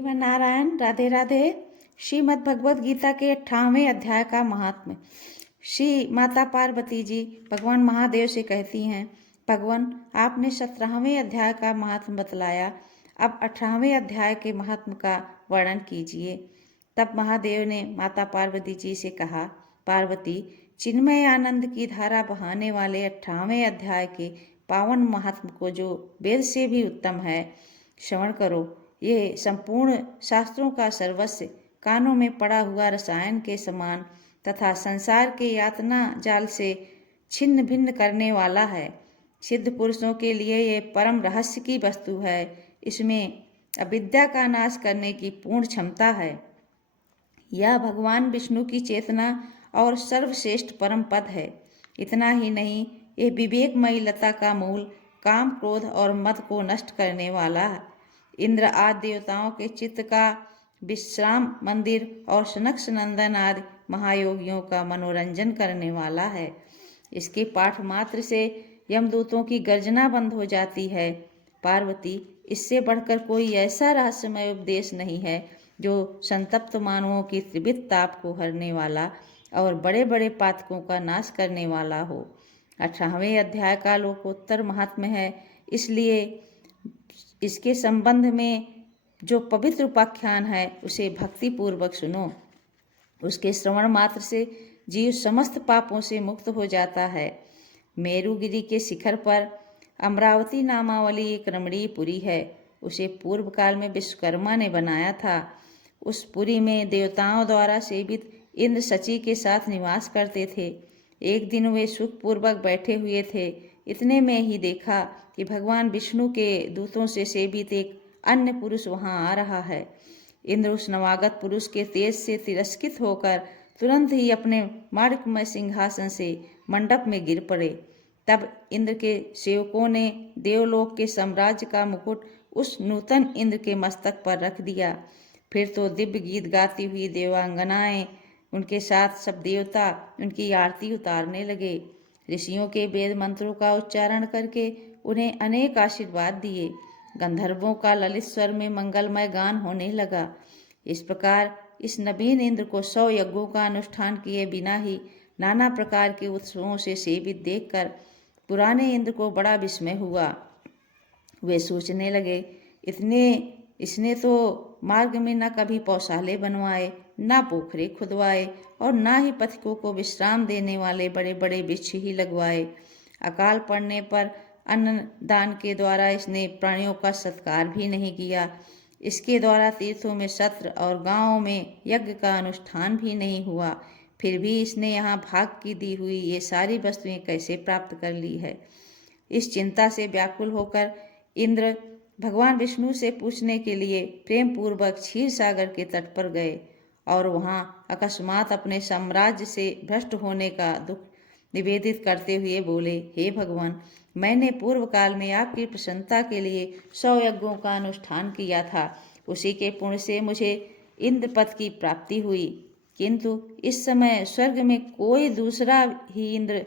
श्रीमन नारायण, राधे राधे। श्रीमद् भगवद गीता के 58वें अध्याय का महात्म्य। श्री माता पार्वती जी भगवान महादेव से कहती हैं, भगवान आपने 17वें अध्याय का महात्म्य बतलाया, अब 18वें अध्याय के महात्म्य का वर्णन कीजिए। तब महादेव ने माता पार्वती जी से कहा, पार्वती, चिन्मय आनंद की धारा बहाने वाले 18वें अध्याय के पावन महात्म्य को, जो वेद से भी उत्तम है, श्रवण करो। ये संपूर्ण शास्त्रों का सर्वस्व, कानों में पड़ा हुआ रसायन के समान तथा संसार के यातना जाल से छिन्न भिन्न करने वाला है। सिद्ध पुरुषों के लिए ये परम रहस्य की वस्तु है। इसमें अविद्या का नाश करने की पूर्ण क्षमता है। यह भगवान विष्णु की चेतना और सर्वश्रेष्ठ परम पद है। इतना ही नहीं, ये विवेकमयी लता का मूल, काम, क्रोध और मद को नष्ट करने वाला है। इंद्र आदि देवताओं के चित्त का विश्राम मंदिर और सनक सनंदन आदि महायोगियों का मनोरंजन करने वाला है। इसके पाठ मात्र से यमदूतों की गर्जना बंद हो जाती है। पार्वती, इससे बढ़कर कोई ऐसा रहस्यमय उपदेश नहीं है जो संतप्त मानवों की त्रिविध ताप को हरने वाला और बड़े बड़े पातकों का नाश करने वाला हो। 18वें अध्याय का लोकोत्तर महात्म्य है, इसलिए इसके संबंध में जो पवित्र उपाख्यान है उसे भक्ति पूर्वक सुनो। उसके श्रवण मात्र से जीव समस्त पापों से मुक्त हो जाता है। मेरुगिरी के शिखर पर अमरावती नामावली एक रमणीय पुरी है। उसे पूर्व काल में विश्वकर्मा ने बनाया था। उस पुरी में देवताओं द्वारा सेवित इंद्र सची के साथ निवास करते थे। एक दिन वे सुखपूर्वक बैठे हुए थे। इतने में ही देखा कि भगवान विष्णु के दूतों से सेवित एक अन्य पुरुष वहां आ रहा है। इंद्र उस नवागत पुरुष के तेज से तिरस्कृत होकर तुरंत ही अपने माणिक्यमय सिंहासन से मंडप में गिर पड़े। तब इंद्र के सेवकों ने देवलोक के साम्राज्य का मुकुट उस नूतन इंद्र के मस्तक पर रख दिया। फिर तो दिव्य गीत गाती हुई देवांगनाएं, उनके साथ सब देवता उनकी आरती उतारने लगे। ऋषियों के वेद मंत्रों का उच्चारण करके उन्हें अनेक आशीर्वाद दिए। गंधर्वों का ललित स्वर में मंगलमय गान होने लगा। इस प्रकार इस नवीन इंद्र को 100 यज्ञों का अनुष्ठान किए बिना ही नाना प्रकार के उत्सवों से सेवित देखकर पुराने इंद्र को बड़ा विस्मय हुआ। वे सोचने लगे, इसने तो मार्ग में न कभी पौशाले बनवाए, न पोखरे खुदवाए और न ही पथिकों को विश्राम देने वाले बड़े बड़े वृक्ष ही लगवाए। अकाल पड़ने पर अन्न दान के द्वारा इसने प्राणियों का सत्कार भी नहीं किया। इसके द्वारा तीर्थों में सत्र और गांवों में यज्ञ का अनुष्ठान भी नहीं हुआ। फिर भी इसने यहाँ भाग की दी हुई ये सारी वस्तुएं कैसे प्राप्त कर ली है। इस चिंता से व्याकुल होकर इंद्र भगवान विष्णु से पूछने के लिए प्रेम पूर्वक क्षीर सागर के तट पर गए और वहां अकस्मात अपने साम्राज्य से भ्रष्ट होने का दुख निवेदित करते हुए बोले, हे भगवान, मैंने पूर्व काल में आपकी प्रसन्नता के लिए 100 यज्ञों का अनुष्ठान किया था। उसी के पुण्य से मुझे इंद्र पद की प्राप्ति हुई, किंतु इस समय स्वर्ग में कोई दूसरा ही इंद्र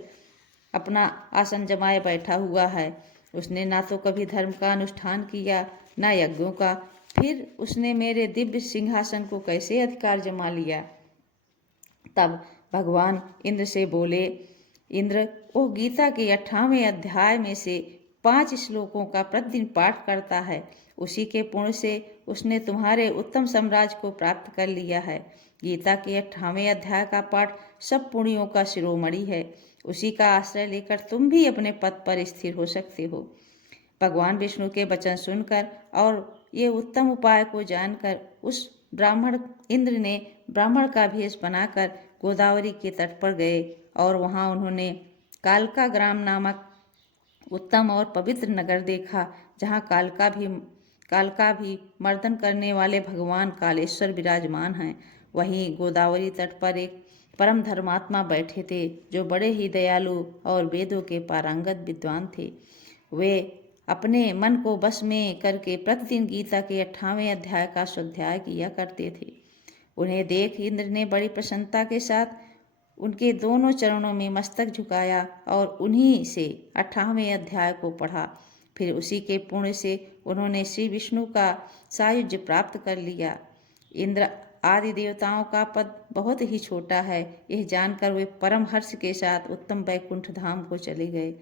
अपना आसन जमाए बैठा हुआ है। उसने ना तो कभी धर्म का अनुष्ठान किया, ना यज्ञों का। फिर उसने मेरे दिव्य सिंहासन को कैसे अधिकार जमा लिया। तब भगवान इंद्र से बोले, इंद्र, वो गीता के 58वें अध्याय में से 5 श्लोकों का प्रतिदिन पाठ करता है। उसी के पुण्य से उसने तुम्हारे उत्तम साम्राज्य को प्राप्त कर लिया है। गीता के 58वें अध्याय का पाठ सब पुण्यों का शिरोमणि है। उसी का आश्रय लेकर तुम भी अपने पद पर स्थिर हो सकते हो। भगवान विष्णु के वचन सुनकर और ये उत्तम उपाय को जानकर उस ब्राह्मण इंद्र ने ब्राह्मण का भेष बनाकर गोदावरी के तट पर गए और वहां उन्होंने कालका ग्राम नामक उत्तम और पवित्र नगर देखा, जहां कालका भी मर्दन करने वाले भगवान कालेश्वर विराजमान हैं। वहीं गोदावरी तट पर एक परम धर्मात्मा बैठे थे, जो बड़े ही दयालु और वेदों के पारंगत विद्वान थे। वे अपने मन को बस में करके प्रतिदिन गीता के 58वें अध्याय का स्वाध्याय किया करते थे। उन्हें देख इंद्र ने बड़ी प्रसन्नता के साथ उनके दोनों चरणों में मस्तक झुकाया और उन्हीं से 58वें अध्याय को पढ़ा। फिर उसी के पुण्य से उन्होंने श्री विष्णु का सायुज्य प्राप्त कर लिया। इंद्र आदि देवताओं का पद बहुत ही छोटा है, यह जानकर वे परम हर्ष के साथ उत्तम वैकुंठ धाम को चले गए।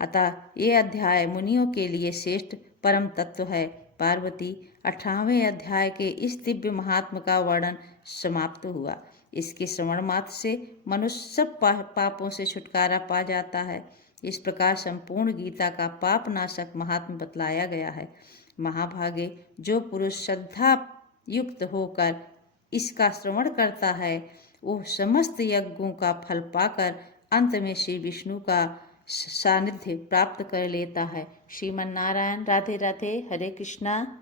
अतः ये अध्याय मुनियों के लिए श्रेष्ठ परम तत्व है। पार्वती 18वें अध्याय के इस दिव्य महात्म का वर्णन समाप्त हुआ। इसके श्रवण मात्र से मनुष्य सब पापों से छुटकारा पा जाता है। इस प्रकार संपूर्ण गीता का पाप नाशक महात्म बतलाया गया है। महाभागे, जो पुरुष श्रद्धा युक्त होकर इसका श्रवण करता है वो समस्त यज्ञों का फल पाकर अंत में श्री विष्णु का सानिध्य प्राप्त कर लेता है। श्रीमन नारायण। राधे राधे। हरे कृष्णा।